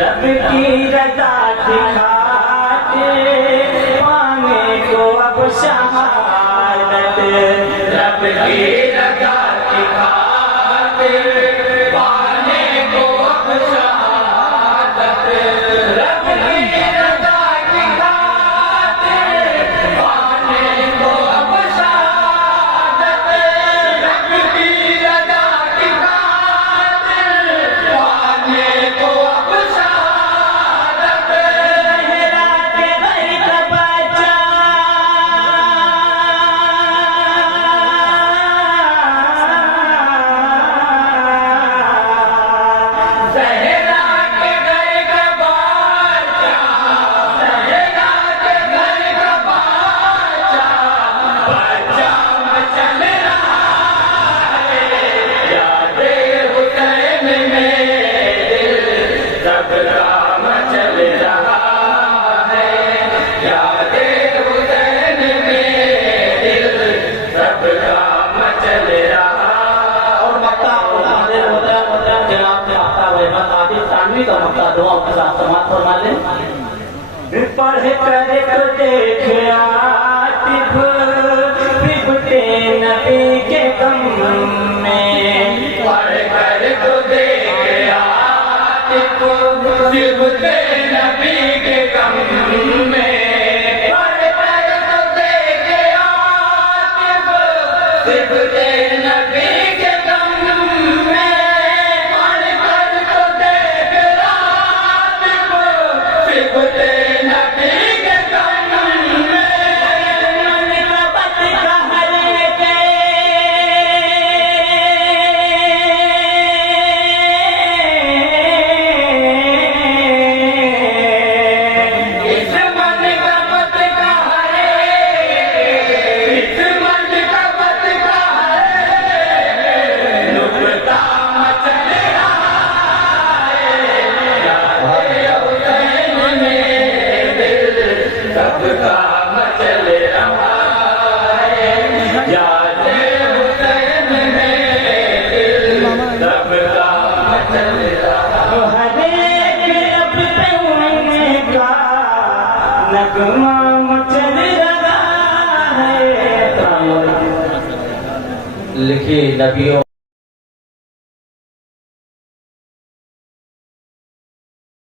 रब की रजा दिखाते पाने को अब शहादत, रब की रजा दिखाते पाने को अब शहादत, रब की रजा दिखाते पाने को अब शहादत, रब की रजा दिखाते पाने को अब शहादत। मेरा के भाई का बच्चा सहरा के घर का बच्चा, सहरा के घर का बच्चा, बच्चा मचल रहा है, यादे हुसैन में दिल सब राम चल रहा है, यादे हुसैन में दिल सब राम चल रहा। और मक्का जनाब से मक्का रहमत आदि सानवी का मक्का दुआ के साथ समाप्त फरमा लें। पढ़ कर तो देख आतिफ बिगटे नबी के गम में, पढ़ कर तो देख आतिफ बिगटे नबी के गम में, पढ़ कर तो देख आतिफ बिगटे नबी के गम में, पढ़ कर तो देख आतिफ बिगटे नबी के गम में। मन का बत कहर गए, इस मन का बत कहर, इस मन का बत कहर, नुक्ता मचल रहा है, यादे हुसैन में दिल सबका मचल रहा है, यादे हुसैन में दिल सबका मचल रहा। हर एक लब पे उनका नगमा मचल रहा है। लिखिए नबियों